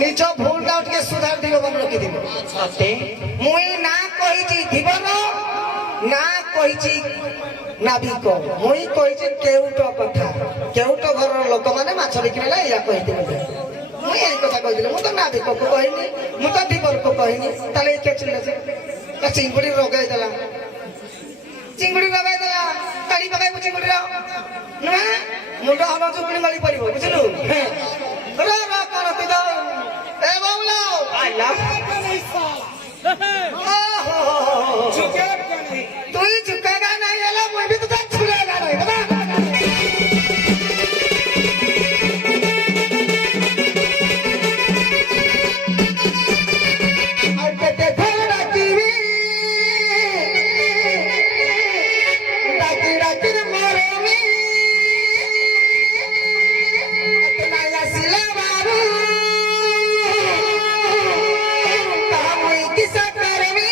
নিজ ভুলটা টিকে সুধার দিব বন্ধ কি দিব মুই না কইছি দিবন না কইছি নাবিক মুই কইছি কেউট কথা কেউট ঘরর লোক মানে মাছ বিক্রি না ইয়া কইতিলে মুই এই কথা কইতিলে মু তো নাবিক কো কইনি মু তো দিবর কো কইনি তাহলে কে চিল্লাছে চিঙ্গুড়ি রগাই দেলা চিঙ্গুড়ি রগাই দেলা কালি পাকাই চিঙ্গুড়ি র না মুন্ড হল চুকুনি মারি পড়িব বুঝলু রে রে করতি দাও এ বাউলা আইলা তুই झुकेगा नहीं एला मैं भी तुझे छुलेगा नहीं बता अरे ते थोड़ा टीवी डाकी डाकी मरोमी इतना यसिला बाबू तामुई किसा करमी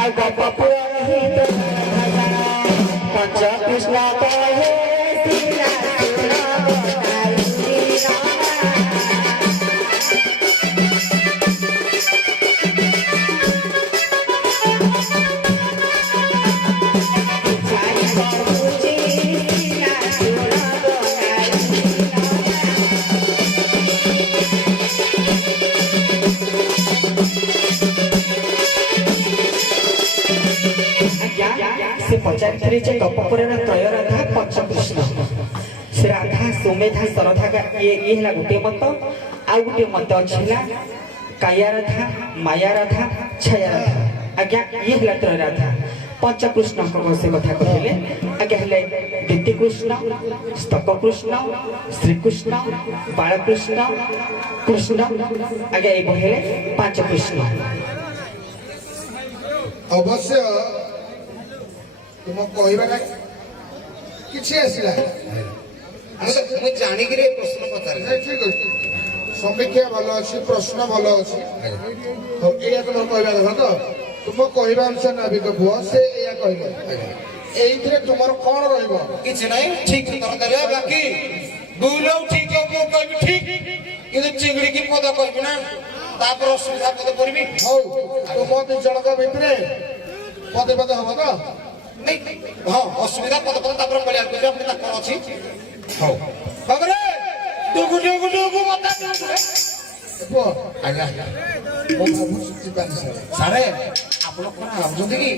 ଆଉ ଗୋପପୁର ହିତ ପଞ୍ଚ କୃଷ୍ଣ କହେ ଶ୍ରୀରା से पचारि जे गपपुर त्रय राधा पंचकृष्ण से राधा सुमेधा सरधा ये है गोटे मत आउ गोटे मत अच्छी काया राधा माया राधा छाया राधा आज्ञा ये है त्रय राधा पंचकृष्ण से कथा कहले आज्ञा हेले द्वितीय कृष्ण स्तक कृष्ण श्रीकृष्ण बालकृष्ण कृष्ण आज्ञा ये हेले पांच कृष्ण अवश्य तुम कहवा किसी आसला मुझे जानिक प्रश्न पचार ठीक अच्छे समीक्षा भल अच्छी प्रश्न भल अच्छी या तुम कहवा कथा तो तुम कहवा अनुसार नाविक पुह से या कहले तुम कौन किसी ना ठीक बाकी भूल ठीक ठीक कि चिंगड़ी की पद कह ना असुविधा पद करी हौ तुम दी जन भितर पदे पदे हम तो नहीं हाँ असुविधा पद पद कल्याण कर कौन अच्छी हाँ बाबरे डुगु डुगु डुगु मत आज्ञा सारे आपण कोन भाबुଛନ୍ତି कि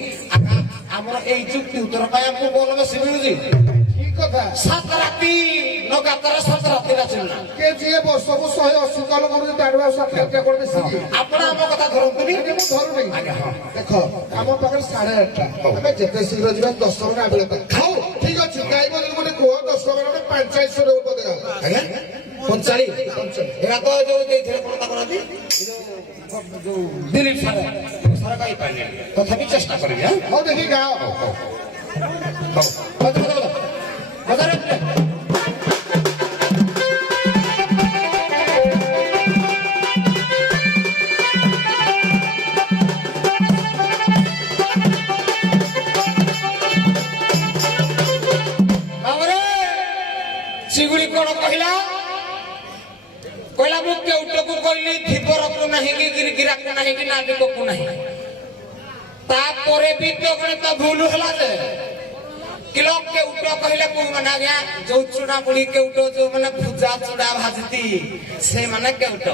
हमर एई चुक्ति उत्तर पाए हमको बोल में सिमिलुजी ठीक कथा सात राती लगातार सात राती राचिना के जे वर्षको 180 कल करू दाडवा सात राती कर बेसी आपण हम कथा धरंतुनी मु धरु नहीं आज्ञा हां देखो हम पाकर 8:30 हमें जेते शीघ्र जीवा 10 ना बेले खाओ ठीक अछि गाइबो दिन गोटे को 10 रे 45 रे ऊपर देगा आज्ञा 45 एरा तो जो देथिले कोन करती जो दिलीप सारा काई पानी तथापि चेष्टा करबी हां हां देखि गाओ हां बजारे सिगुड़ी कौन कहला कहला मु केउट को कहली धीपर को नहीं कि गिरगिरा को नहीं कि नाविक को नहीं तापरे भी तो गणे तो भूल हला जे किलो केउट कहले को मना गया जो चुना मुड़ी केउट जो माने भुजा चुड़ा भाजती से माने केउट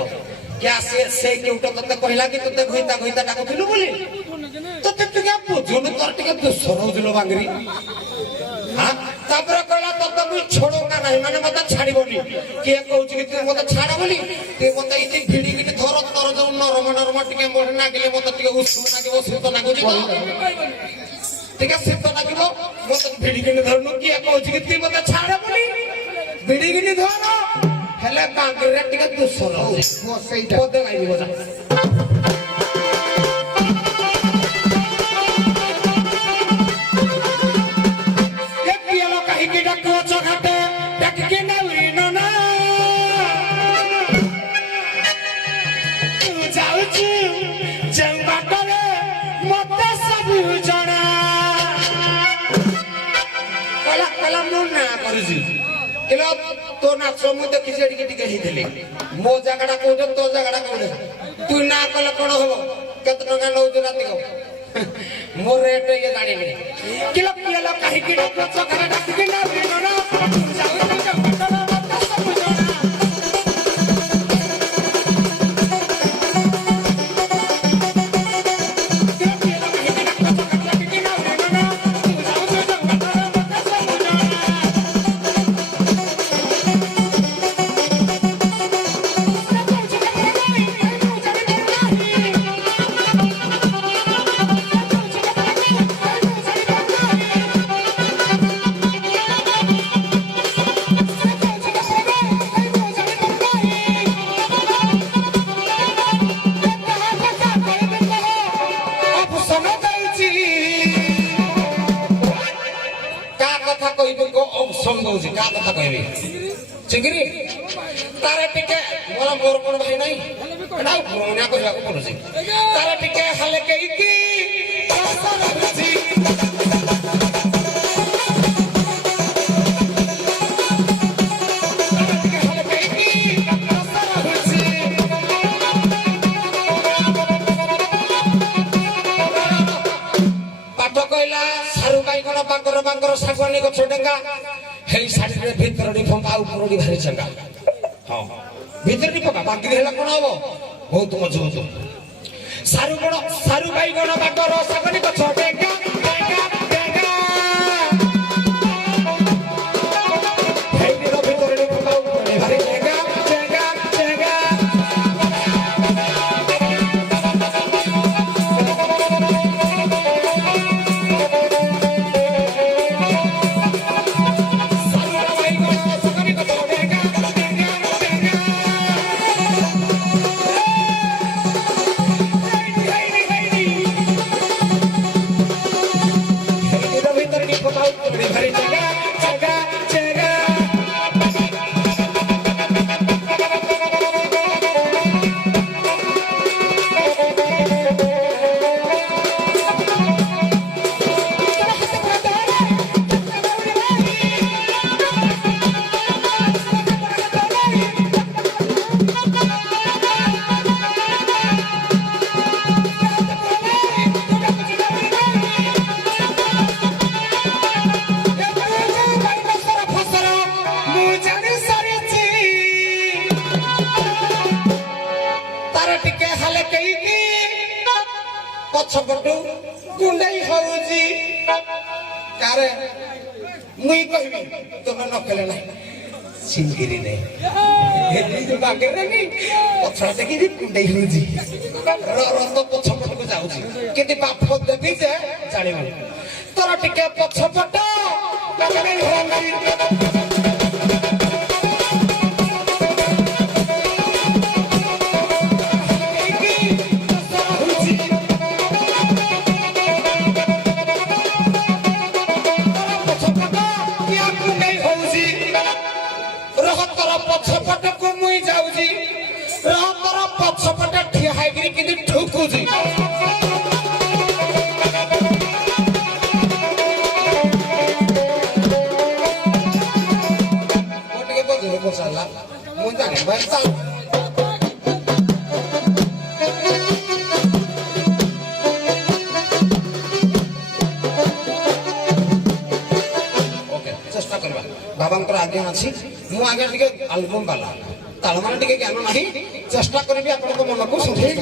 क्या से केउट तते कहला कि तते घइता घइता डाकुथिलु बोली तते तू क्या बुझुन कर टिके दुसरो जुलो बांगरी हां तापर कहला तते मु छोड़ूंगा नहीं माने मत छाड़ीबोनी के कहउछ कि तू मत छाड़ा बोली ते मत इति भिडी कि थर थर जो नरम नरम टिके मोड़ ना गेले मत टिके उष्म नागिबो से तो नागुची ठीक है से तो नागिबो मत भिडी कि धरनु के कहउछ कि तू मत छाड़ा बोली भिडी कि धर हेले बांगरे टिके दुसरो वो सहीटा पदे गाइबो जा तो नाच मु देखी टिके टिके हिथिले मो जगड़ा कोठे तो जगड़ा कोठे तू ना कले कोन हो केत टका नौ राती को मो रेट ये गाड़ी ले किलो किलो कहि कि डॉक्टर चखरा डाक के ना बिना समझौजी का कथा कहबी चिंगरी तारे टिके मोर मोर कोन भाई नहीं ना कोना को जाको पड़ुसी तारे टिके हले के की ବାଇଗଣ ବାଙ୍ଗର ଶାଗୁଆନୀ ଗଛ ଡେଙ୍ଗା ହେଇ ଶାଢୀରେ ଭିତରଟି ଫମ୍ପା ଉପରଟି ଭାରି ଚଙ୍ଗା ହଁ ଭିତରଟି ଫମ୍ପା ବାଙ୍କିରେ ହେଲା କଣ ହବ ବହୁତ ମଜବୁତ ସାରୁ ବାଇଗଣ ବାଙ୍ଗର ଶାଗୁଆନୀ ଗଛ ଡେଙ୍ଗା ଡେଙ୍ଗା ଡେଙ୍ଗା ହେଇର ଭିତରଟି ଫମ୍ପା ଉପରଟି ଭାରି ଚଙ୍ଗା ଚଙ୍ଗା ଚଙ୍ଗା ପଛପଟୁ କୁଣ୍ଡେଇ ହଉଛି କାରେ ମୁଇଁ କହିବି ତମେ ନ କଲେ ନାହିଁ ସିଙ୍ଗିରି ରେ ବାଗରେ ପଛଟା ଦେଖିକି କୁଣ୍ଡେଇ ହଉଛି ରଥ ପଛପଟକୁ ଯାଉଛି କିନ୍ତୁ ବାପ ଦେବି ଯେ ଜାଣିବନି ତୋର ଟିକେ ପଛପଟ ପଛପଟକୁ ମୁଇଁ ଯାଉଛି ତୋର ପଛପଟେ ଠିଆ ହେଇକିରି କିନ୍ତୁ ଠୁକୁଛି ଟିକେ ବଦଳ ପଚାରିଲା ମୁଁ ଜାଣି চেষ্টা କରିବା ବାବାଙ୍କର ଆଜ୍ଞା ଅଛି ମୁଁ ଆଜ୍ଞା ଟିକେ ଆଲବମ୍ ବାଲା ତାଳମାନେ ଟିକେ ଜ୍ଞାନ ନାହିଁ ଚେଷ୍ଟା କରିବି ଆପଣଙ୍କ ମନକୁ ଠିକ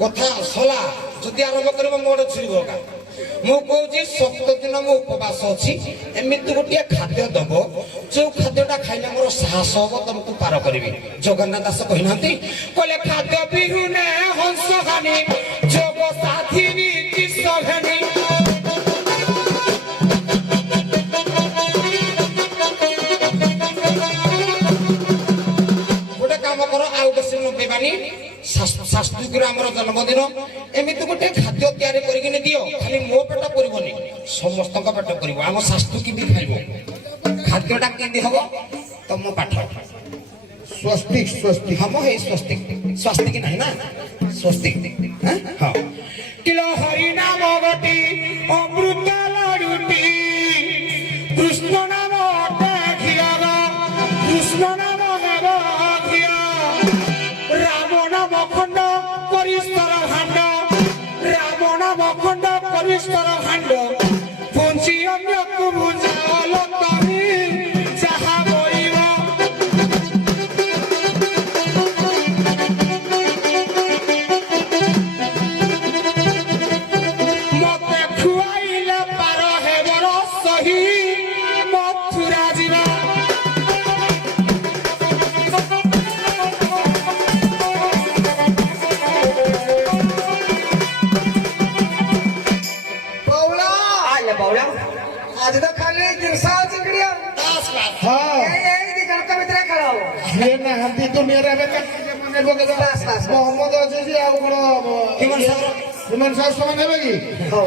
কথা সলা যদি আরম্ভ করব মোড় ছুড়ব মু কହୁଛି 7 দিন মু উপবাস ଅଛି ଏମିତି ଗୋଟିଏ ଖାଦ୍ୟ ଖାଦ୍ୟ ଦବ ଯୋଉ ଖାଦ୍ୟଟା ଖାଇଲେ ମୋର ସାହସ ହବ ତମକୁ ପାର କରିବି। ଜଗନ୍ନାଥ ଦାସ କହିନାହାନ୍ତି କହିଲେ ଖାଦ୍ୟ ବିହୁନେ ହଂସ ହାନି ଯୋଗ ସାଥିନୀ କିଶୋଭେନି। ଗୋଟେ କାମ କର ଆଉ ବେଶୀ ନଦେବାନି ଶାସ୍ତ୍ରୀଙ୍କର ଆମର ଜନ୍ମଦିନ ଏମିତି ଗୋଟେ ଖାଦ୍ୟ ତିଆରି କରିକି ଦିଅ ଖାଲି ମୋ ପେଟ ପୁରିବନି ସମସ୍ତଙ୍କ ପେଟ ପୁରିବ। ଆମ ଶାସ୍ତ୍ରୀ କେମିତି ଖାଇବ ଖାଦ୍ୟଟା କେମିତି ହବ ତମ ପାଠ ସ୍ୱସ୍ତିକ ସ୍ୱସ୍ତିକ ହବ ହେଇ ସ୍ୱସ୍ତିକ ସ୍ୱସ୍ତିକ ନାହିଁ ନା ସ୍ୱସ୍ତିକ ହଁ କିଲ ହରି ନାମ ଗୋଟି ଅମୃତ ଲଡୁଟି କୃଷ୍ଣ ନାମ ଅଟେ କ୍ଷୀର କୃଷ୍ଣ ନାମ ହେବ କ୍ଷୀର ରାମ ନାମ ଖଣ୍ଡ ପରିସ୍ତର ଭାଣ୍ଡ ରାମ ନାମ ଖଣ୍ଡ ପରିସ୍ତର ଭାଣ୍ଡ ପୁଞ୍ଜି ଅନ୍ୟକୁ ବୁଝାଲ ତମେ ଯାହା ବଳିବ। ମତେ ଖୁଆଇଲେ ପାର ହେବର ସହି ମଥୁରା ଯିବା। बौला आले बौला आज तो खाली गिरसा चिकड़िया हाँ यही दिखा का मित्र खड़ा हो ये ना हंती दुनिया रे मने बगे बास, बास। मोहम्मद আছে যে ଆଉ কোন হিমন সাহেব সমান হবে কি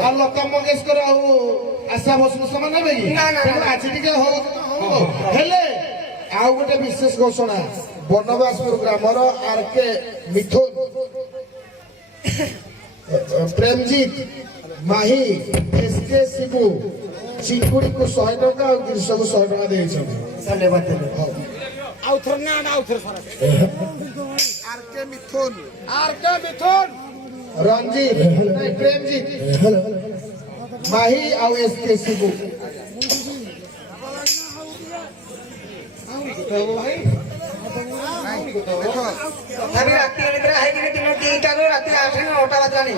আর লতা মঙ্গেশকর ଆଉ আশা বসু সমান হবে কি না, না, না। আজ টিকে হো হেলে ଆଉ ଗୋଟେ ବିଶେଷ ଘୋଷଣା ବନବାସପୁର ଗ୍ରାମର ଆରକେ ମିଥୁନ ପ୍ରେମଜିତ ମାହି ଏସକେ ଶିବୁ ଚିଙ୍କୁଡିକୁ 100 ଟଙ୍କା ଆଉ ଗିରିଶକୁ 100 ଟଙ୍କା ଦେଇଛନ୍ତି। धन्यवाद ଆଉଥର ନା ଆଉଥର आरके मिथुन रंजीत नहीं प्रेमजीत माही आउ एसके शिबू अभी रात्रि निद्रा है कि दिन 3टा रो रात्रि 8 नो 9टा बजलानी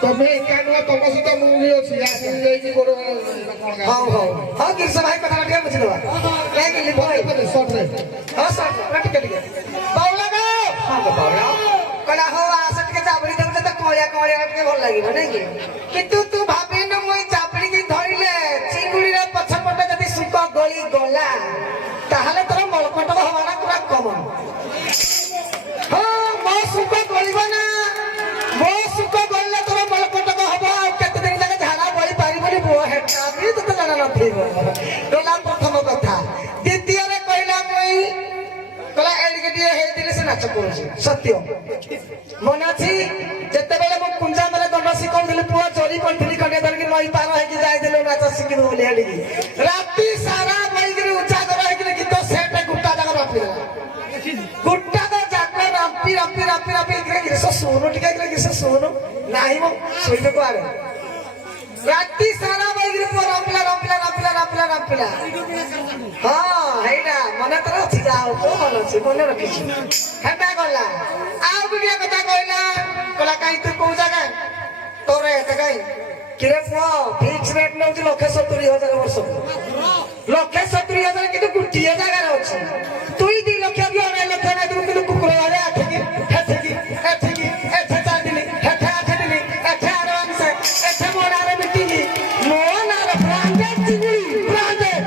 तमे एकानुआ तम सहित मु भी अछि आसी जाई गोर कोन हां हां हां गिरसा भाई कथा लगे बुझ दवा ले के लिखो गा शॉर्ट रे हां सर रट के लिए बाउला गो हां बाउला कला हो आसट के चाबड़ी दम त कोया कोया रट के भल लागिबो नै कि किंतु तू भाबे न मोई चाबड़ी की धरिले चिंगुड़ी रे पछपट जदी सुक गली गला ताहले तोर मलकट हवाना पूरा कमन हां मो सुक गलिबो ना मो सुक गलले तोर मलकट हबो केते दिन लगे झाड़ा बळी पारिबोनी बो हेटा भी तो जाना नथिबो गला प्रथम कथा द्वितीय रे कहला मोई कला एडिकेटिए हे दिले से नाच करूछी सत्य मन अछि जते बेले मो कुंजा मले दंड सिकौ दिले पुआ चोरी पंथली कने दर के नई पार है कि जाय दिले नाच सिकिबो बोली हेडी राती सारा बई के उजागर है कि गीत सेट गुट्टा जगह रापी गुट्टा तो जाकर रापी रापी रापी रापी इतने गिरस सोनो टिका इतने गिरस सोनो नाही मो सोइते को आरे राती सारा बई के पुआ रापला रापला रापला रापला रापला हां हेडा मने तर अछि जाओ तो मन अछि मने रखिछु हेटा गला आउ गुडिया कथा कहला कला काई तू को जगह तोरे एते काई किरे पुआ फिक्स रेट नउछि 1,70,000 वर्ष 1,70,000 किंतु गुटिया जगह रे अछि तुई 2 लाख भी 2 लाख ना तू किंतु कुकुर वाले आठकी एठकी एठे 4 दिन एठे 8 दिन एठे एडवांस एठे मोनारे मीटिंग मोनारे ब्रांडेड चिंगुड़ी ब्रांडेड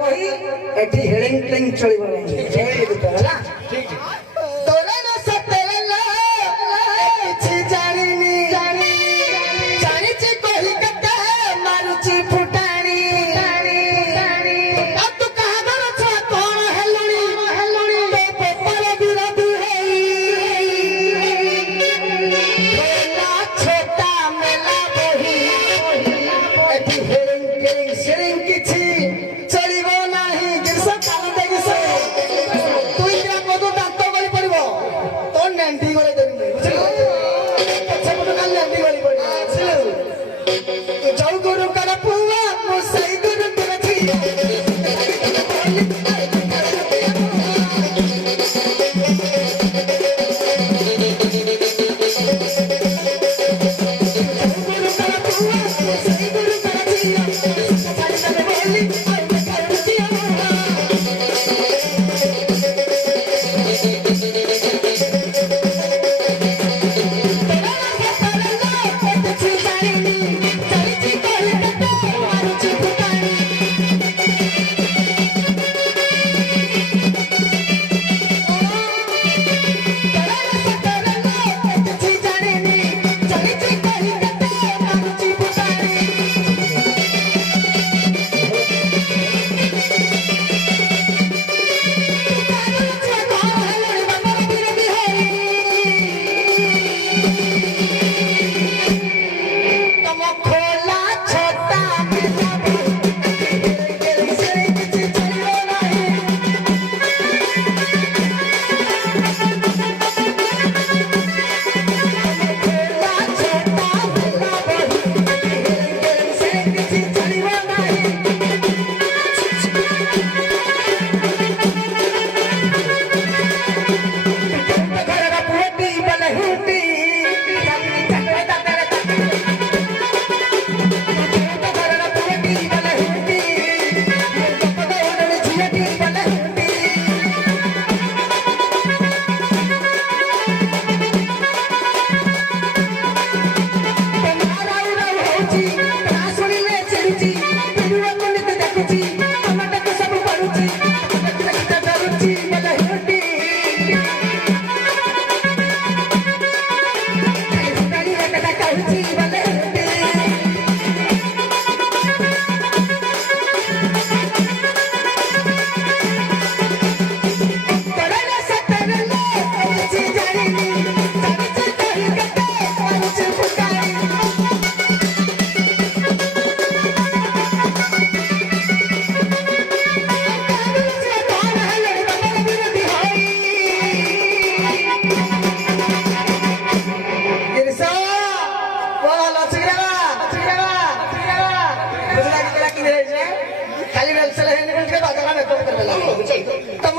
वही एठी हेडिंग टिंग चलिबो नहीं होला ठीक तोरा न सतेला किछि जानिनी କେଳିଂ ସେଳିଂ କିଛି ଚଳିବ ନାହିଁ ଗିରିଶ କାନ ଦେ ଗିରିଶ ତୁଇ କିରା କଦୁ ଦାନ୍ତ ଗଳି ପଡିବ ତୋ ନେଣ୍ଡି ଗଳି ଦେବି ବୁଝିଲୁ ପଛପଟ କାଲି ନେଣ୍ଡି ଗଳି ପଡିବ ବୁଝିଲୁ ଯୋଉ ଗୁରୁଙ୍କର ପୁଅ ମୁଁ ସେଇ ଗୁରୁଙ୍କର ଝିଅ ଖାଲି ରେଲ ସେଲ ହେନି ବାଜା ରେକର୍ଡ କରିଦେଲା ତମ